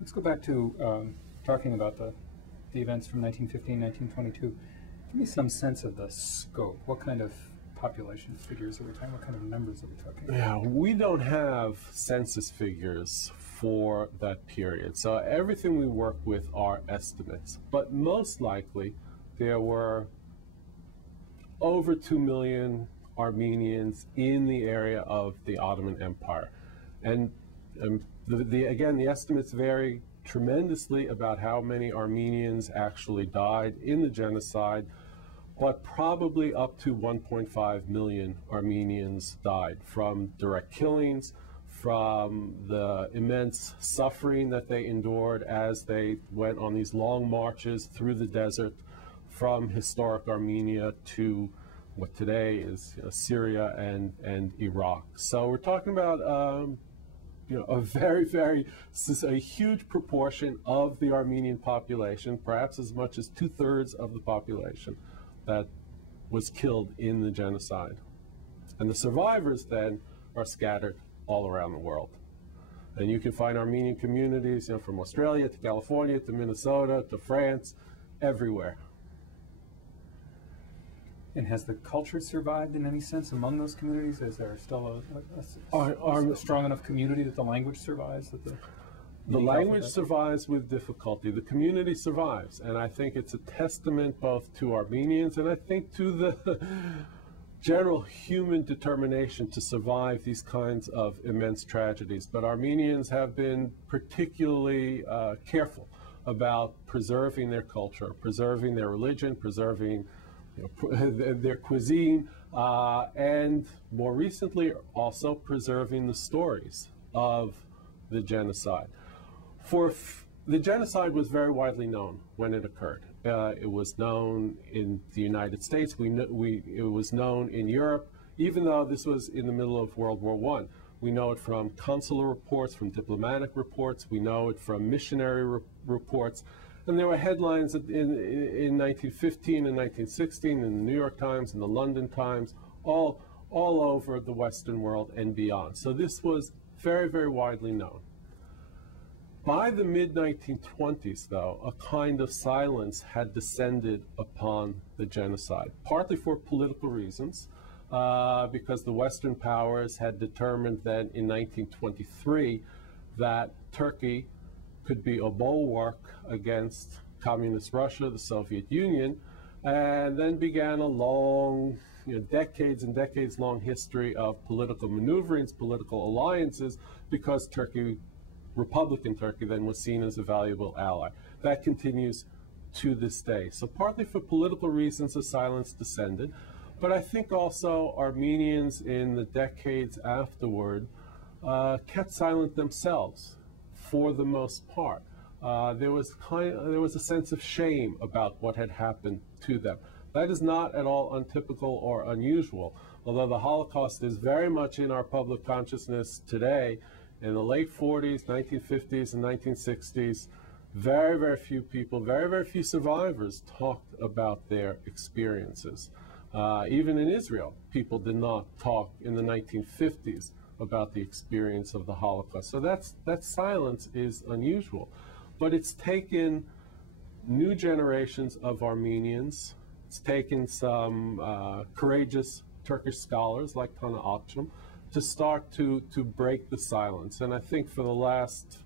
Let's go back to talking about the events from 1915, 1922. Give me some sense of the scope. What kind of population figures are we talking? What kind of numbers are we talking about? Yeah, we don't have census figures for that period. So everything we work with are estimates. But most likely, there were over 2 million Armenians in the area of the Ottoman Empire. And again, the estimates vary tremendously about how many Armenians actually died in the genocide, but probably up to 1.5 million Armenians died from direct killings, from the immense suffering that they endured as they went on these long marches through the desert from historic Armenia to what today is Syria and Iraq. So we're talking about a huge proportion of the Armenian population, perhaps as much as 2/3 of the population, that was killed in the genocide. And the survivors then are scattered all around the world. And you can find Armenian communities, from Australia to California to Minnesota to France, everywhere. And has the culture survived in any sense among those communities? Is there still a strong enough community that the language survives? The language survives with difficulty. The community survives. And I think it's a testament both to Armenians and I think to the general human determination to survive these kinds of immense tragedies. But Armenians have been particularly careful about preserving their culture, preserving their religion, preserving their cuisine, and more recently also preserving the stories of the genocide. The genocide was very widely known when it occurred. It was known in the United States. It was known in Europe, even though this was in the middle of World War I. We know it from consular reports, from diplomatic reports. We know it from missionary reports. And there were headlines in 1915 and 1916 in the New York Times and the London Times, all over the Western world and beyond. So this was very, very widely known. By the mid-1920s, though, a kind of silence had descended upon the genocide, partly for political reasons, because the Western powers had determined that in 1923 that Turkey could be a bulwark against communist Russia, the Soviet Union, and then began a long, decades and decades long history of political maneuverings, political alliances, because Republican Turkey then was seen as a valuable ally. That continues to this day. So partly for political reasons, the silence descended, but I think also Armenians in the decades afterward kept silent themselves for the most part. There was a sense of shame about what had happened to them. That is not at all untypical or unusual, although the Holocaust is very much in our public consciousness today. In the late 40s, 1950s, and 1960s, very, very few people, very, very few survivors talked about their experiences. Even in Israel, people did not talk in the 1950s about the experience of the Holocaust. So that silence is unusual. But it's taken new generations of Armenians, it's taken some courageous Turkish scholars like Tana Akçam to start to break the silence. And I think for the last,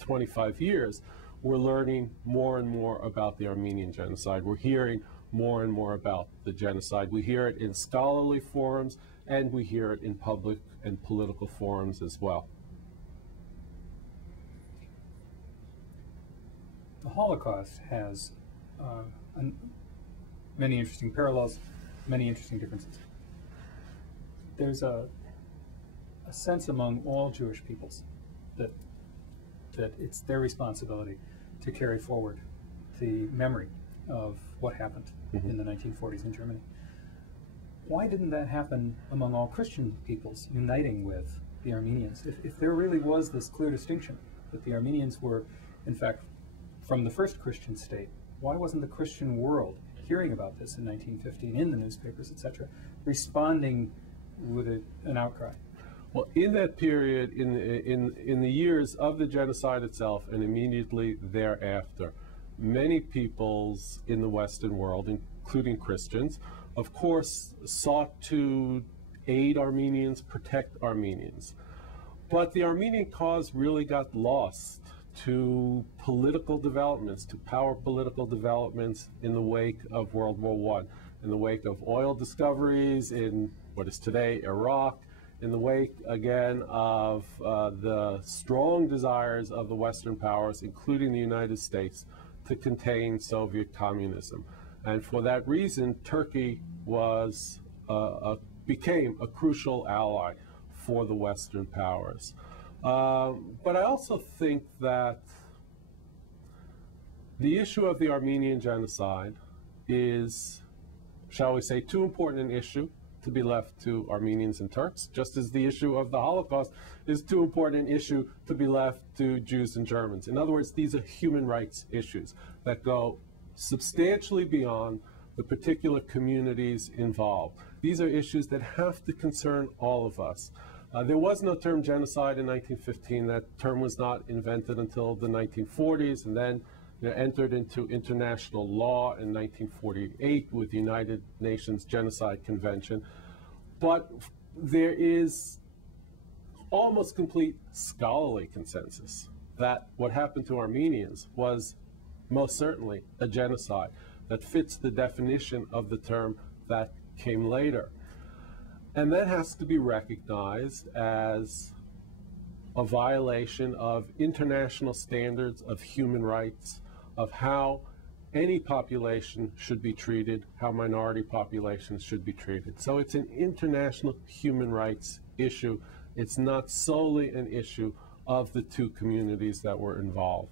25 years, we're learning more and more about the Armenian genocide. We're hearing more and more about the genocide. We hear it in scholarly forums, and we hear it in public and political forums as well. The Holocaust has many interesting parallels, many interesting differences. There's a sense among all Jewish peoples that it's their responsibility to carry forward the memory of what happened in the 1940s in Germany. Why didn't that happen among all Christian peoples uniting with the Armenians? If there really was this clear distinction that the Armenians were, in fact, from the first Christian state, why wasn't the Christian world hearing about this in 1915 in the newspapers, etc., responding with an outcry? Well, in that period, in the years of the genocide itself and immediately thereafter, many peoples in the Western world, including Christians, of course, sought to aid Armenians, protect Armenians. But the Armenian cause really got lost to political developments, to power political developments in the wake of World War I, in the wake of oil discoveries in what is today Iraq, in the wake, again, of the strong desires of the Western powers, including the United States, to contain Soviet communism. And for that reason, Turkey was, became a crucial ally for the Western powers. But I also think that the issue of the Armenian genocide is, shall we say, too important an issue to be left to Armenians and Turks, just as the issue of the Holocaust is too important an issue to be left to Jews and Germans. In other words, these are human rights issues that go substantially beyond the particular communities involved. These are issues that have to concern all of us. There was no term genocide in 1915. That term was not invented until the 1940s, and then entered into international law in 1948 with the United Nations Genocide Convention. But there is almost complete scholarly consensus that what happened to Armenians was most certainly a genocide that fits the definition of the term that came later. And that has to be recognized as a violation of international standards of human rights, of how any population should be treated, how minority populations should be treated. So it's an international human rights issue. It's not solely an issue of the two communities that were involved.